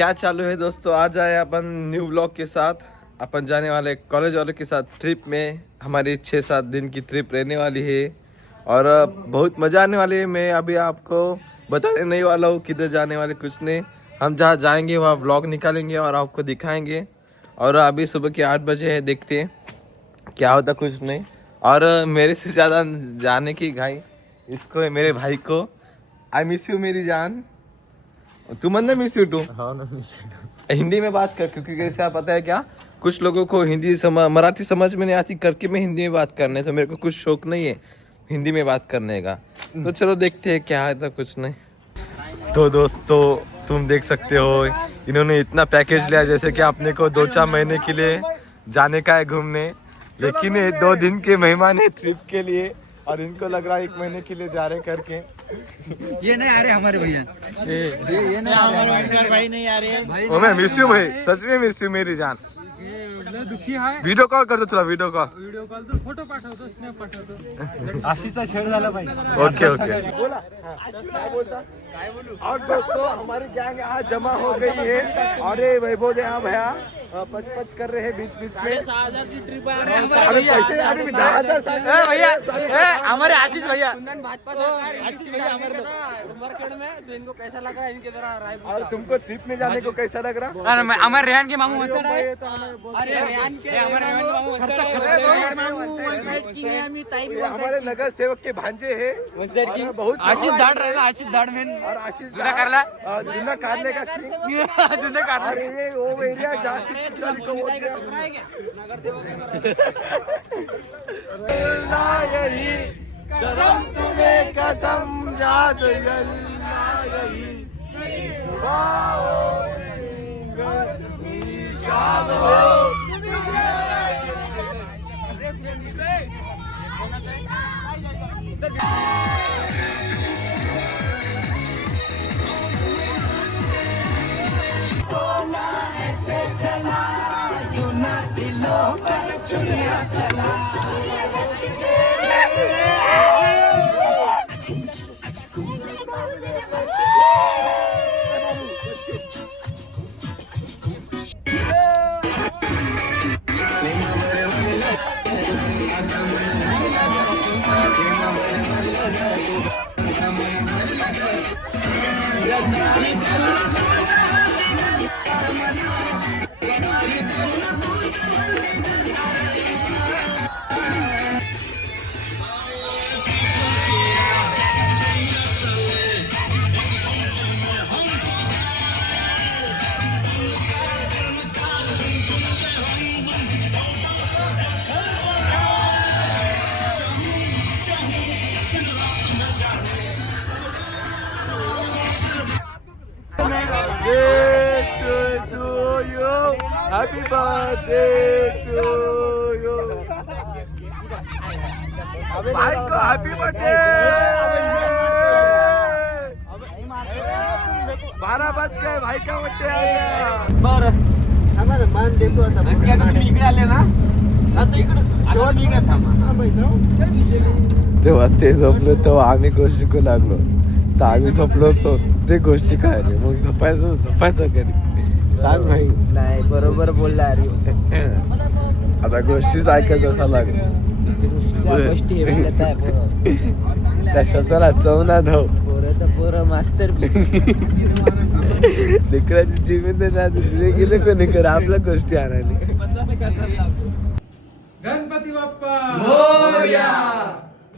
क्या चालू है दोस्तों, आज आए अपन न्यू ब्लॉग के साथ। अपन जाने वाले कॉलेज वालों के साथ ट्रिप में। हमारी 6-7 दिन की ट्रिप रहने वाली है और बहुत मज़ा आने वाली है। मैं अभी आपको बताने नहीं वाला हूँ किधर जाने वाले, कुछ नहीं। हम जहाँ जाएंगे वहाँ व्लॉग निकालेंगे और आपको दिखाएंगे। और अभी सुबह के 8 बजे है, देखते हैं क्या होता, कुछ नहीं। और मेरे से ज़्यादा जाने की घाई इसको है, मेरे भाई को। आई मिस यू मेरी जान, तू मन ना मिस यू टू। हाँ ना मिस हिंदी में बात कर, क्योंकि कैसे पता है क्या, कुछ लोगों को हिंदी मराठी समझ में नहीं आती, करके मैं हिंदी में बात करने, तो मेरे को कुछ शौक नहीं है हिंदी में बात करने का। तो चलो देखते हैं क्या है, तो कुछ नहीं। तो दोस्तों तुम देख सकते हो, इन्होंने इतना पैकेज लिया जैसे कि अपने को 2-4 महीने के लिए जाने का है घूमने, लेकिन ये 2 दिन के मेहमान है ट्रिप के लिए और इनको लग रहा है 1 महीने के लिए जा रहे करके। ये नहीं आ रहे हमारे भैया, ये नहीं हमारे भाई नहीं आ रहे भाई। ओ मैं मिस यू भाई, सच में मिस यू मेरी जान। दुखी है। वीडियो कॉल करतो तुला, वीडियो कॉल तो फोटो पाठवतो, स्नॅप पाठवतो। आशीचा छेड झाला पाहिजे। ओके ओके बोला काय बोलू। और दोस्तों हमारी गैंग आज जमा हो गई है और ये वैभव दे भैया पच कर रहे हैं बीच बीच में। 6,000 की ट्रिप आ अरे पैसे अभी भी 10,000 भैया, हमारे आशीष भैया भाजपा उमरखेड़ में, तो इनको कैसा लग रहा है इनके तरह। और तुमको ट्रिप में जाने को कैसा लग रहा? हमारे रेहान के मामू हंसड़ है। अरे रेहान के हमारे मामू हंसड़ है। हमारे नगर सेवक के भांजे है बहुत। आशीष धाड राहिला, आशीष धाड मेन और आशीष जुना करला, जुना काढने का जुना करला। और ये वो एरिया जासी यही कसम तुम्हें कसम याद यही शाम हो। Happy birthday to you. भाई को हैप्पी बर्थडे। 12 बज गए, भाई का बर्थडे आ गया। बरं आम्हाला मान देतो आता। तुम्ही इकडे आले ना, आता इकडे शेवट इकडे थांबा। तेव्हा ते झोपलो तेव्हा आम्ही गोष्टी करू लागलो, तर आम्ही झोपलो तो ते गोष्टी काय रे, मग झोपायचं कधी सांग भाई। नाही बरोबर बोलला अरे, आता गोष्टीच ऐकत असा लागलो। गोष्टी त्या शब्दाला चवना धाव पोरं तर पोरं मास्टर लेकराची जिम्मेदारी ना दुसरे गेले कोणी कर आपल्या गोष्टी आणायला। गणपती बाप्पा मोरया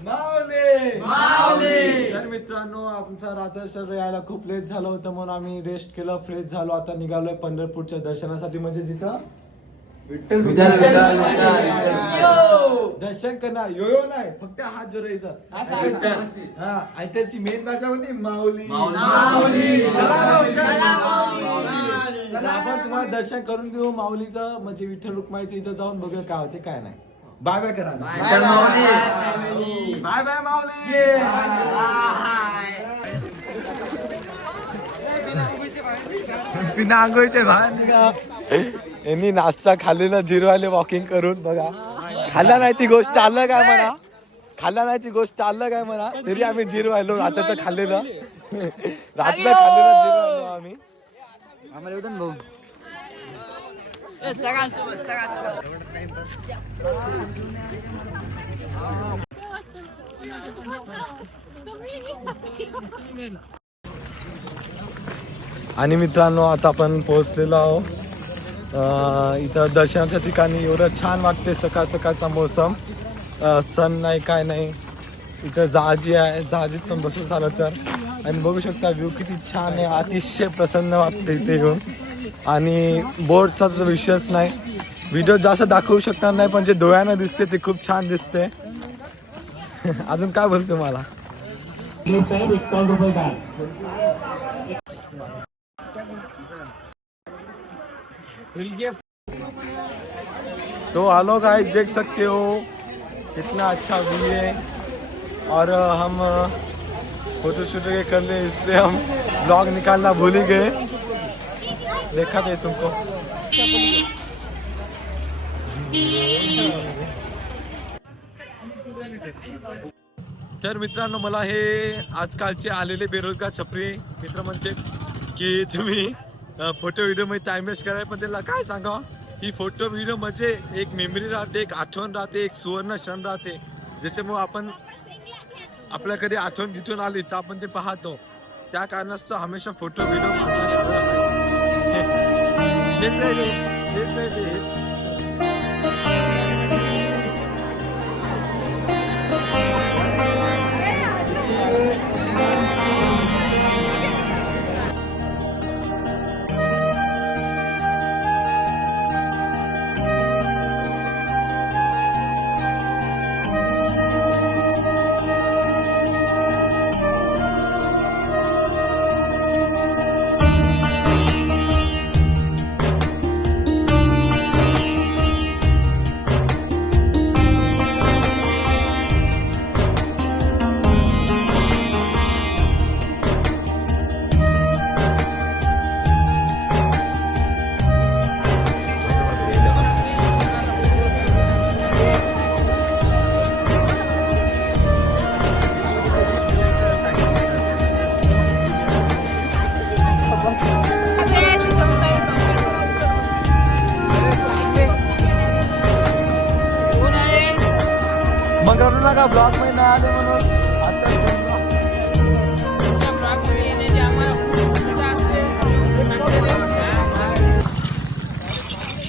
माऊली माऊली। तर मित्रांनो, आमचा रात्र सर यायला खूप लेट झालं होतं म्हणून आम्ही रेस्ट केलं, फ्रेश झालो. आता निघालोय पंढरपूरच्या दर्शनासाठी, म्हणजे जिथं विठ्ठल दर्शन करणार. यो यो नाही, फक्त हात जोर इथं. हा, आणि त्याची मेन भाषा होती माऊली. चला आपण तुम्हाला दर्शन करून देऊ माऊलीचं, म्हणजे विठ्ठल रुक्माईचं. इथं जाऊन बघूया काय होते काय नाही. बाय बाय करा. बाय बाय माऊली. बिना आंघोळीचे बाहेर निघा. यांनी नाश्ता खाल्लेला जिरवाले वॉकिंग करून बघा. खाल्ला नाही ती गोष्ट अलग आहे म्हणा, खाल्ला नाही ती गोष्ट अलग आहे म्हणा, तरी आम्ही जिरवायलो. रात्रीचं खाल्लेलं, रात्रीला खाल्लेलं जिरवायलो आम्ही. आम्हाला उदन भाऊ आणि मित्रांनो आता आपण पोहोचलेलो आहोत इथं दर्शनाच्या ठिकाणी. एवढं छान वाटते सकाळ सकाळचा मोसम. सण नाही काय नाही. इथं जहाजी आहे, जहाजीत पण बसून झालं तर. आणि बघू शकता व्ह्यू किती छान आहे. अतिशय प्रसन्न वाटते इथे येऊन. आणि बोर्डचा तर विषयच नाही. व्हिडिओ जास्त दाखवू शकणार नाही पण जे डोळ्यानं दिसते ते खूप छान दिसते. अजून काय बोलतो मला. तो हेलो गाइस, देख सकते हो कितना अच्छा व्यू है. और हम फोटो शूट कर ले इसलिए हम ब्लॉग निकालना भूल ही गए. देखा थे तुमको. तर मित्रांनो मला हे आजकालचे आलेले बेरोजगार छपरी मित्र म्हणते की तुम्ही फोटो व्हिडिओ मध्ये टाइम वेस्ट करायला. पण त्याला काय सांगा, ही फोटो व्हिडिओ म्हणजे एक मेमरी राहते, एक आठवण राहते, एक सुवर्ण क्षण राहते. ज्याच्यामुळे आपण आपल्याकडे आठवण जिथून आली तर आपण ते पाहतो. त्या कारणास्तव हमेशा फोटो व्हिडिओ मग रडू नका, ब्लॉग मध्ये नाही आले म्हणून.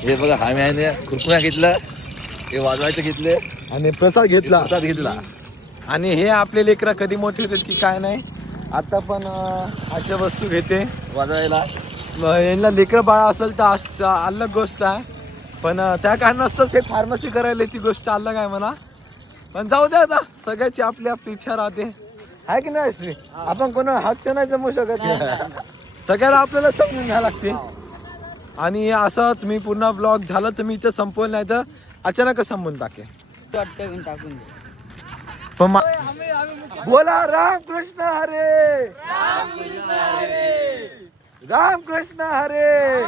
हे बघा हा मी खुरकुऱ्या घेतलं, हे वाजवायचं घेतले आणि प्रसाद घेतला. प्रसाद घेतला. आणि हे आपले लेकरं कधी मोठे होतात की काय नाही. आता पण अशा वस्तू घेते वाजवायला. यांना लेकरं बाळा असेल तर अलग गोष्ट आहे. पण त्या कारणास्तव हे फार्मसी करायला ती गोष्ट अलग आहे म्हणा. पण जाऊ द्या, आता सगळ्याची आपली आपली इच्छा राहते, आहे की नाही श्री. आपण कोणा हक्क नाही जमू शकत नाही. सगळ्याला आपल्याला समजून घ्यायला लागते. आणि असं तुम्ही पूर्ण ब्लॉग झालं तर मी इथं संपवलं, नाही तर अचानक संपून टाके. पण बोला रामकृष्ण हरे, रामकृष्ण हरे,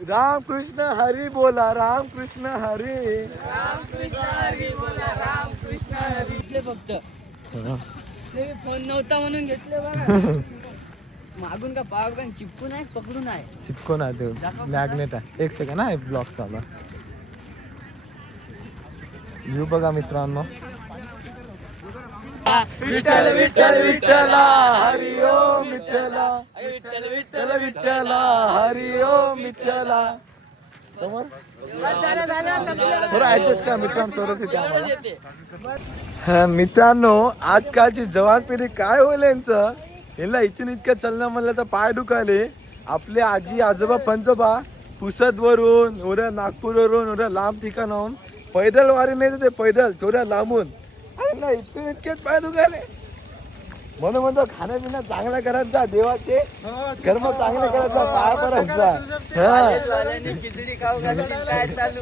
रामकृष्ण हरी. बोला रामकृष्ण हरी. फक्त फोन नव्हता म्हणून घेतले बघा. मागून का पाव का चिपकून आहे, पकडून आहे. चिपकून आहे ते मॅग्नेट आहे. एक सेकंड आहे ब्लॉक चालू. व्ह्यू बघा मित्रांनो. विठ्ठल विठ्ठल विठ्ठला हरी ओम विठ्ठला, विठ्ठल विठ्ठल विठ्ठला हरी ओम विठ्ठला. समोर थोडं ऍडजस्ट करा मित्रांनो, थोडंच येते आम्हाला. मित्रांनो आजकालची जवान पिढी काय होईल यांचं. यांना इथून इतकं चालणं म्हणलं तर पाय दुखाले. आपले आजी आजोबा पंजोबा पुसदवरून उद्या नागपूरवरून उद्या लांब ठिकाणाहून पैदल वारी नाही ते पैदल थोड्या लांबून. यांना इथून इतकेच पाय दुखाले. म्हणून म्हणतो खाण्यापिण्या चांगला करत जा, देवाचे कर्म चांगले करत जा, पाय परत जा. खिचडी खाऊ घालून काय चालू.